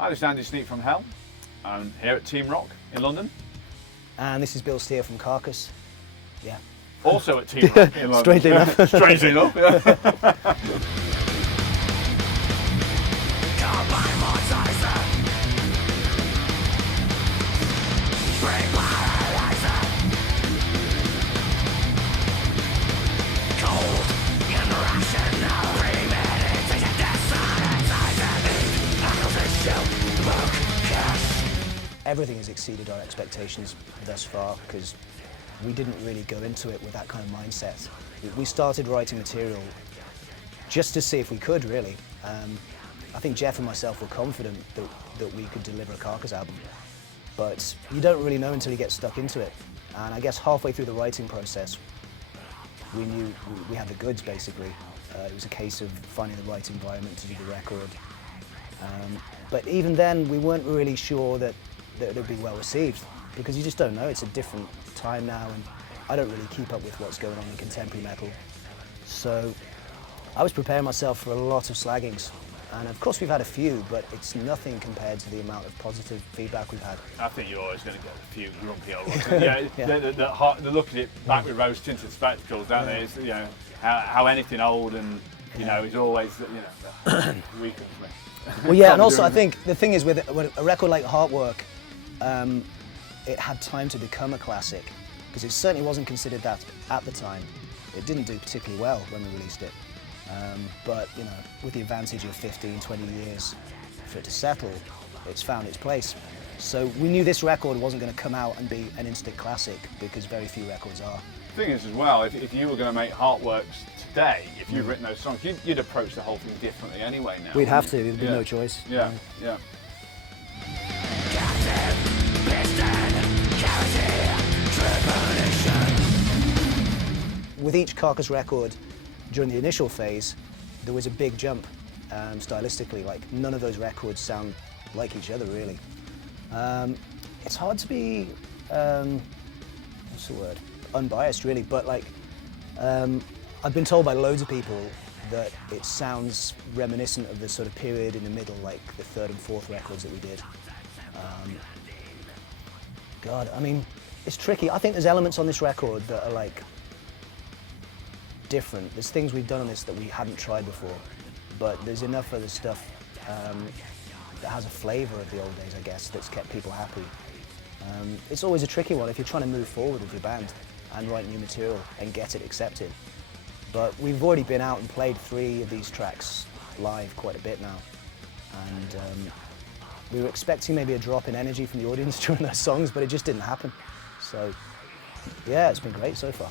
Hi, this is Andy Sneap from Hell. I'm here at Team Rock in London. And this is Bill Steer from Carcass. Yeah. Also at Team Rock in London. Strangely enough. Strangely enough, yeah. Everything has exceeded our expectations thus far because we didn't really go into it with that kind of mindset. We started writing material just to see if we could, really. I think Jeff and myself were confident that we could deliver a Carcass album, but you don't really know until you get stuck into it. And I guess halfway through the writing process, we knew we had the goods, basically. It was a case of finding the right environment to do the record. But even then, we weren't really sure that it would be well received, because you just don't know. It's a different time now, and I don't really keep up with what's going on in contemporary metal. So I was preparing myself for a lot of slaggings, and of course we've had a few, but it's nothing compared to the amount of positive feedback we've had. I think you're always going to get a few grumpy old ones. Yeah, they look at it back with rose-tinted spectacles, don't they? It's, you know, how anything old and, you know, is always, you know, weakens me. Well, yeah, and also I think the thing is with a record like Heartwork, it had time to become a classic, because it certainly wasn't considered that at the time. It didn't do particularly well when we released it, but you know, with the advantage of 15, 20 years for it to settle, it's found its place. So we knew this record wasn't going to come out and be an instant classic, because very few records are. The thing is as well, if you were going to make Heartworks today, if you'd written those songs, you'd approach the whole thing differently anyway now. We'd have to, there'd be no choice. Yeah, yeah. With each Carcass record, during the initial phase, there was a big jump stylistically. Like, none of those records sound like each other, really. It's hard to be, what's the word, unbiased, really, but like, I've been told by loads of people that it sounds reminiscent of the sort of period in the middle, like the third and fourth records that we did. God, I mean, it's tricky. I think there's elements on this record that are like different. There's things we've done on this that we hadn't tried before, but there's enough other stuff that has a flavour of the old days, I guess, that's kept people happy. It's always a tricky one if you're trying to move forward with your band and write new material and get it accepted. But we've already been out and played 3 of these tracks live quite a bit now, and we were expecting maybe a drop in energy from the audience during those songs, but it just didn't happen. So yeah, it's been great so far.